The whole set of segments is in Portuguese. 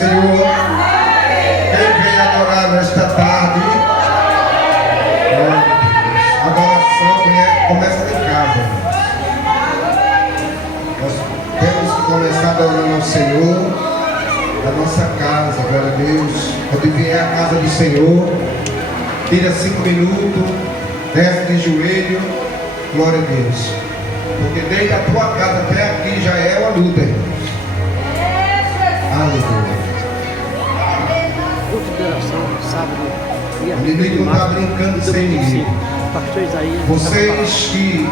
Senhor. Quem vem adorar nesta tarde, a adoração começa de casa. Nós temos que começar adorando ao Senhor da nossa casa, glória a Deus. Quando vier à casa do Senhor, tira 5 minutos, desce de joelho, glória a Deus. Porque desde a tua casa até aqui já é uma luta, irmãos. Aleluia. Culto de oração, sábado. O inimigo não está brincando sem ninguém. Vocês que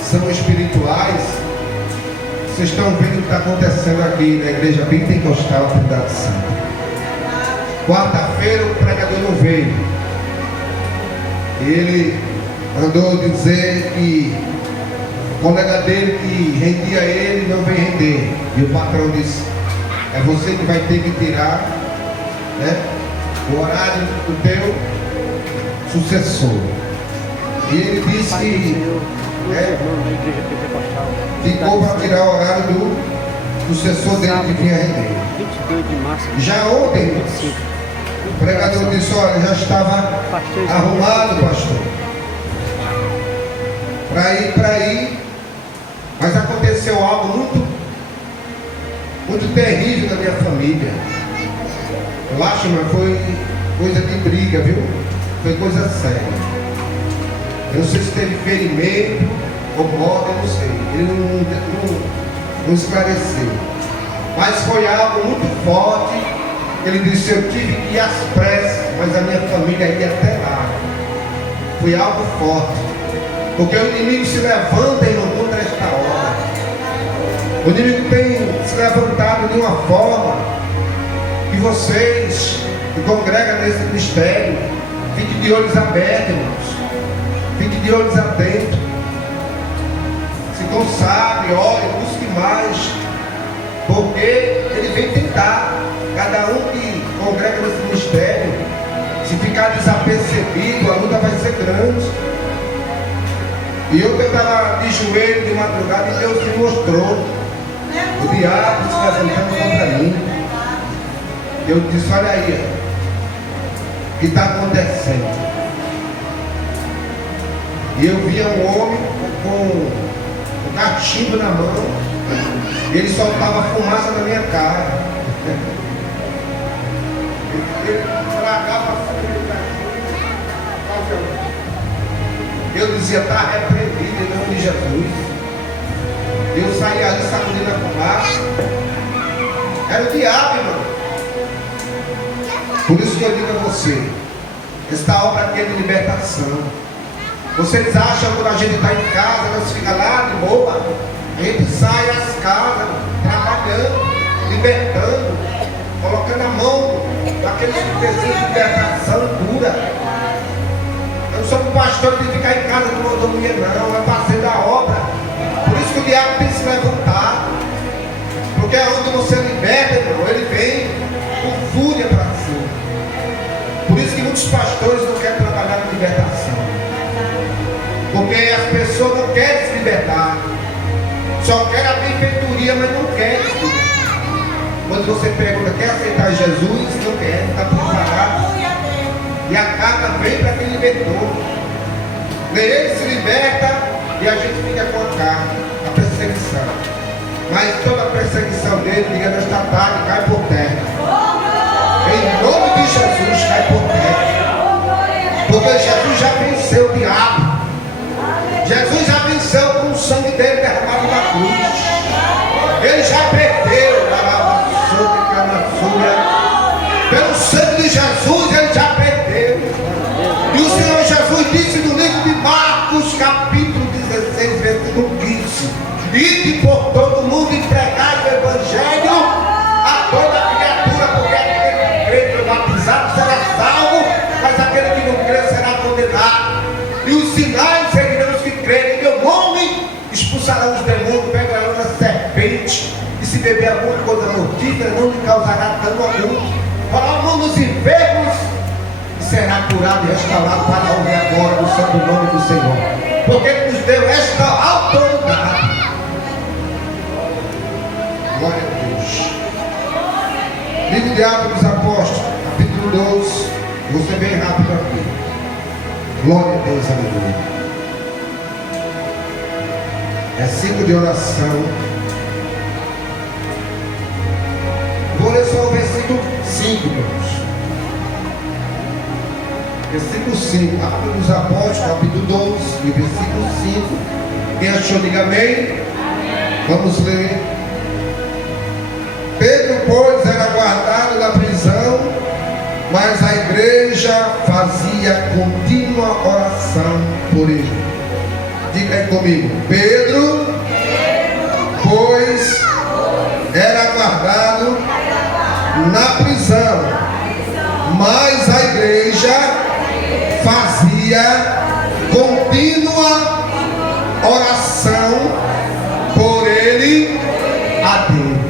são espirituais, vocês estão vendo o que está acontecendo aqui na igreja pentecostal Trindade Santa. Quarta-feira o pregador não veio. Ele mandou dizer que o colega dele que rendia ele não veio render. E o patrão disse: é você que vai ter que tirar, né, o horário do teu sucessor. E ele disse que ficou para tirar o horário do sucessor dele que vinha render. 22 de março. Já ontem, o pregador disse: olha, já estava arrumado, pastor, para ir, mas aconteceu algo muito terrível na minha família. Eu acho, mas foi coisa de briga, viu? Foi coisa séria. Eu não sei se teve ferimento ou morte, eu não sei. Ele não esclareceu. Mas foi algo muito forte. Ele disse: eu tive que ir às pressas, mas a minha família ia até lá. Foi algo forte. Porque o inimigo se levanta, irmão, contra esta obra. O inimigo tem se levantado de uma forma que vocês que congregam nesse ministério fiquem de olhos abertos, irmãos. Fiquem de olhos atentos. Se consagre, ore, busque mais. Porque ele vem tentar. Cada um que congrega nesse ministério, se ficar desapercebido, a luta vai ser grande. E eu estava de joelho de madrugada e Deus me mostrou o diabo se levantando contra mim. Eu disse: olha aí, o que está acontecendo? E eu via um homem com um cachimbo na mão, e ele soltava fumaça na minha cara. Ele tragava a fumaça do cachimbo. Eu dizia: está repreendido em nome de Jesus. Eu saía ali sacudindo a fumaça. Era o diabo, irmão. Por isso que eu digo a você, esta obra aqui é de libertação. Vocês acham que quando a gente está em casa, nós fica lá de boa? A gente sai às casas, trabalhando, libertando, colocando a mão naquele desejo de libertação pura. Eu não sou um pastor que ficar em casa de mordomia, não, é fazendo a obra. Por isso que o diabo tem que se levantar. Porque é onde você liberta, irmão, ele vem com fúria para cima. Por isso que muitos pastores não querem trabalhar com libertação. Porque as pessoas não querem se libertar. Só querem a benfeitoria, mas não querem se libertar. Quando você pergunta: quer aceitar Jesus? Não quer, está preparado. E a carta vem para quem libertou. Ele se liberta e a gente fica com a carta, a perseguição. Mas toda a perseguição dele, diga nesta tarde, cai por terra. Em nome de Jesus, cai por terra. Porque Jesus já venceu o diabo. Jesus já venceu com o sangue dele derramado na cruz. Ele já perdeu. Pelo sangue de Jesus ele já perdeu. E o Senhor Jesus disse no livro de Marcos, capítulo 16, versículo 15: ide por todo mundo e pregai o evangelho a toda criatura, porque aquele que crê e batizado será salvo, mas aquele que não crê será condenado. E os sinais seguirão os que crerem. Em meu nome expulsarão os demônios, pegarão a serpente, e se beber alguma coisa mortífera não lhe causará dano algum. Fará mão nos enfermos e será curado e restaurado para a honra agora do santo nome do Senhor, porque Ele nos deu esta autoridade. Glória a Deus. de Atos dos Apóstolos, capítulo 12. Vou ser bem rápido aqui. Glória a Deus, aleluia. Versículo de oração. Vou ler só o versículo 5, irmãos. Versículo 5, Atos dos Apóstolos, capítulo 12, e versículo 5. Quem achou, diga amém. Vamos ler. Pedro, pois, era guardado na prisão, mas a igreja fazia contínua oração por ele. Diga aí comigo. Pedro, pois, era guardado na prisão, mas a igreja fazia contínua oração por ele a Deus.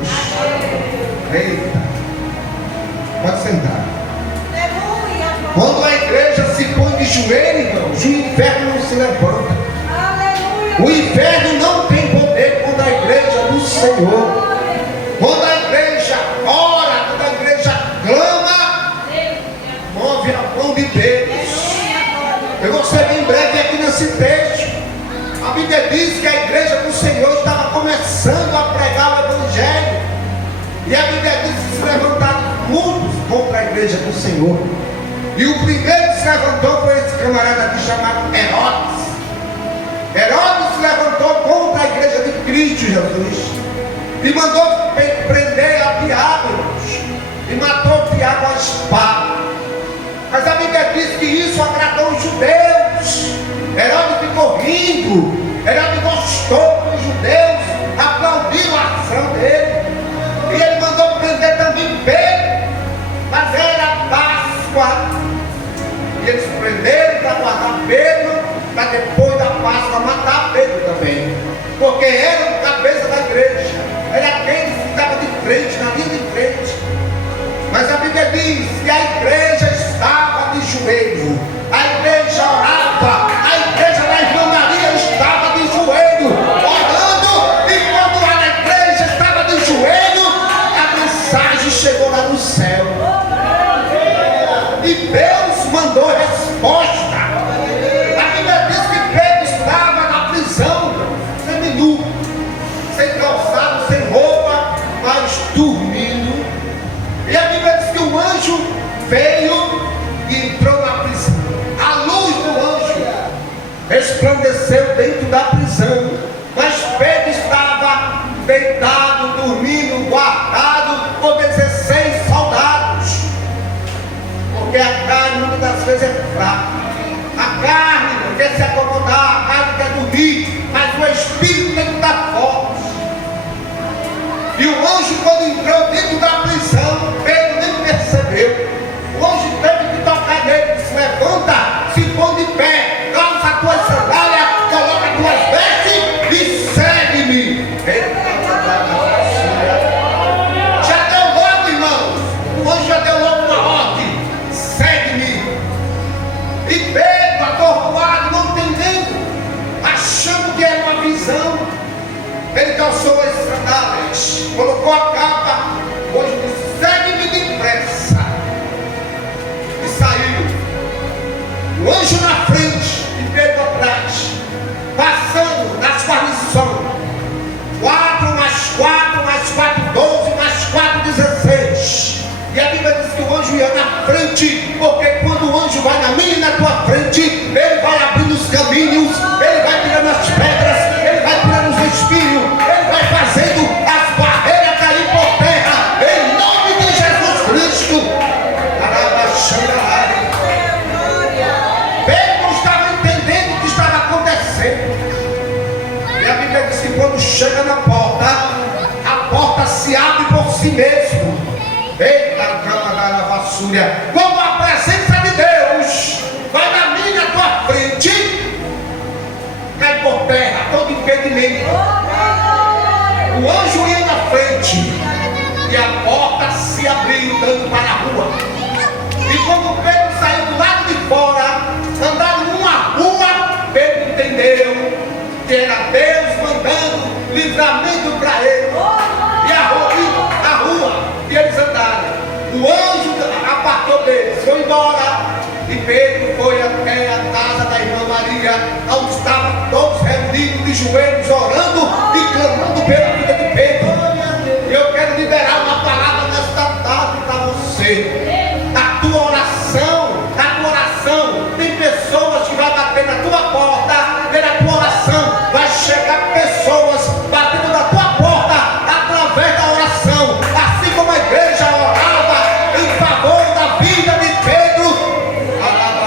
Eita, pode sentar. Quando a igreja se põe de joelho, irmãos, o inferno não se levanta. O inferno não tem poder contra a igreja do Senhor. Quando a igreja ora, quando a igreja clama, move a mão de Deus. Eu vou ser bem breve aqui nesse texto. A Bíblia diz que a igreja do Senhor estava começando a pregar o Evangelho. E a Bíblia diz que se levantaram muitos contra a igreja do Senhor. E o primeiro que se levantou foi esse camarada aqui chamado Herodes. Herodes se levantou contra a igreja de Cristo Jesus. E mandou prender a Tiago, e matou Tiago à espada. Mas a Bíblia diz que isso agradou os judeus. Herodes ficou rindo. Herodes gostou dos judeus, aplaudiram a ação dele. E ele mandou prender também Pedro. Mas era Páscoa. E eles prenderam para guardar Pedro, para depois da Páscoa matar Pedro também. Porque era o cabeça da igreja. Era aquele que ficava de frente, na linha de frente. Mas a Bíblia diz que a igreja estava de joelho. A igreja orava. A igreja da irmã Maria estava de joelho, orando. E quando a igreja estava de joelho, a mensagem chegou lá no céu. E Deus mandou resposta. A Bíblia diz que Pedro estava na prisão, seminu, sem calçado, sem roupa, mas dormindo. E a Bíblia diz que o anjo veio e entrou na prisão. A luz do anjo resplandeceu dentro da prisão. Mas Pedro estava deitado, dormindo, guardado por 16 soldados. Porque a carne muitas das vezes é fraca. A carne não quer se acomodar, a carne quer dormir, mas o espírito tem que estar forte. E o anjo, quando entrou dentro da prisão, Pedro nem percebeu. O anjo teve que tocar nele, se levanta, se põe de pé, calça as tuas sandálias, coloca as tuas vestes e segue-me. Já deu logo, irmãos. O anjo já deu logo uma ordem: segue-me. E Pedro, atordoado, não entendendo, achando que era uma visão, ele calçou as sandálias, colocou a capa, hoje disse: segue-me depressa. E saiu. O anjo na frente e Pedro atrás, passando nas guarnições. 4 mais 4 mais 4, 12 mais 4, 16. E a Bíblia diz que o anjo ia na frente, porque quando o anjo vai na minha e na tua frente, ele vai abrindo os caminhos, ele vai tirando as pedras, ele vai tirando os espinhos, ele vai fazendo as barreiras cair por terra, em nome de Jesus Cristo. Pedro não estava entendendo o que estava acontecendo. E a Bíblia diz que quando chega na porta, a porta se abre por si mesmo. Eita, cama da vassoura, como a presença de Deus vai na minha e na tua frente, cai por terra todo impedimento. O anjo ia na frente e a porta se abriu, dando para a rua. E quando Pedro saiu do lado de fora, andando numa rua, Pedro entendeu que era Deus mandando livramento para ele. E a rua, e eles andaram. O Pedro foi até a casa da irmã Maria, onde estavam todos reunidos de joelhos, orando e clamando pela vida de Pedro. E eu quero liberar uma palavra nesta tarde para você. A tua oração, tem pessoas que vão bater na tua porta, pela tua oração, vai chegar pessoas batendo na tua porta através da oração, assim como a igreja orava em favor da vida de Pedro.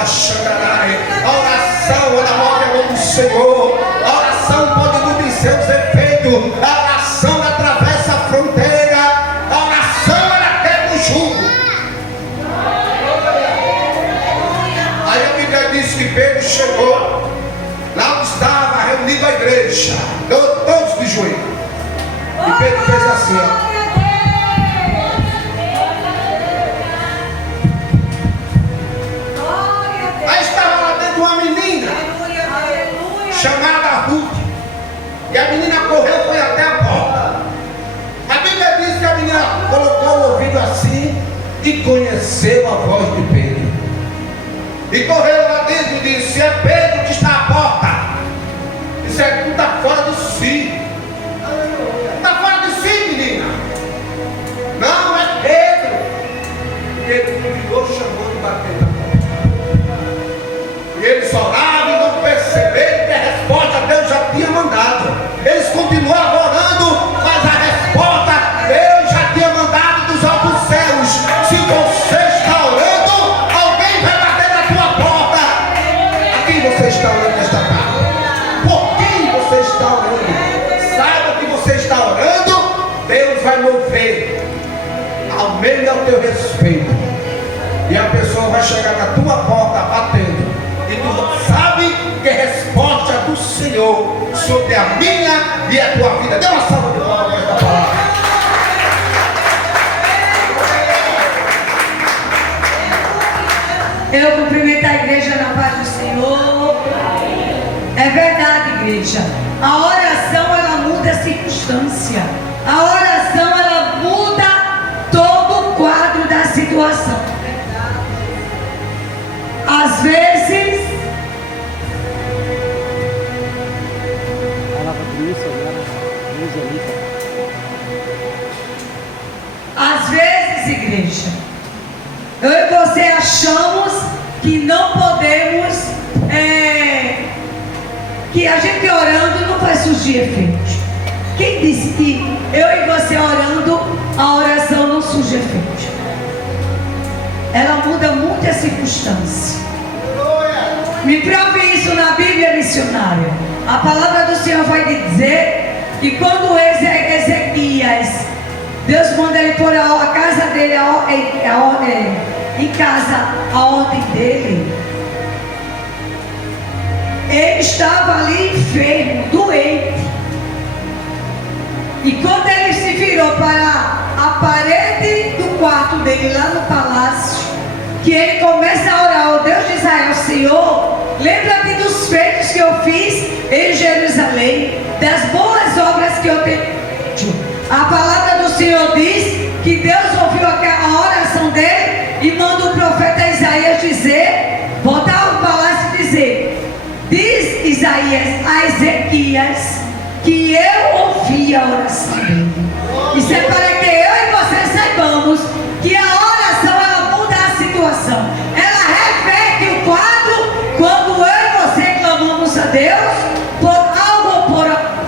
A oração, ela move a mão do Senhor. A oração pode mudar seus efeitos. A oração atravessa a fronteira. A oração, ela quebra o jugo. Aí a Bíblia diz que Pedro chegou lá onde estava reunida a igreja, todos de joelho. E Pedro fez assim, ó. Aí estava lá dentro uma menina chamada Ruth. E a menina correu, foi até a porta. A Bíblia diz que a menina colocou o ouvido assim e conheceu a voz de Pedro. E correu lá dentro e disse: é Pedro que está à porta. Disse: é, tu está fora de si. Está fora de si, menina. Não, é Pedro. Pedro virou, chamou de bater na porta. E eles oravam e não perceberam que a resposta Deus já tinha mandado. Eles continuavam orando, mas a resposta Deus já tinha mandado dos altos céus. Se você está orando, alguém vai bater na tua porta. A quem você está orando nesta tarde? Por quem você está orando? Saiba que você está orando, Deus vai mover, ao menos ao teu respeito. E a pessoa vai chegar na tua porta batendo. E tu sabe que é resposta do Senhor sobre a minha e a tua vida. Dê uma salva de palmas nesta palavra. Eu cumprimento a igreja na paz do Senhor. É verdade, igreja. A oração, ela muda a circunstância. A oração, ela muda todo o quadro da situação. Às vezes, Palavra de missa agora, às vezes, igreja, eu e você achamos que não podemos, que a gente orando não vai surgir efeitos. Quem disse que eu e você orando, a oração não surge efeitos? Ela muda muito a circunstância. Me prove isso na Bíblia missionária. A palavra do Senhor vai dizer que quando Ezequias, Deus manda ele pôr a casa dele, em casa, a ordem dele. Ele estava ali enfermo, doente. E quando ele se virou para a parede do quarto dele, lá no palácio, que ele começa a orar ao Deus de Israel: Senhor, lembra-me dos feitos que eu fiz em Jerusalém, das boas obras que eu tenho feito. A palavra do Senhor diz que Deus ouviu a oração dele e manda o profeta Isaías dizer, voltar ao palácio e dizer: diz Isaías a Ezequias que eu ouvi a oração dele. Isso é para que eu e você saibamos que a oração, ela muda a situação. Ela reverte o quadro quando eu e você clamamos a Deus por algo ou por algo.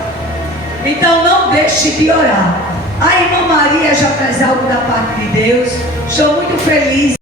Então não deixe de orar. A irmã Maria já traz algo da parte de Deus. Estou muito feliz.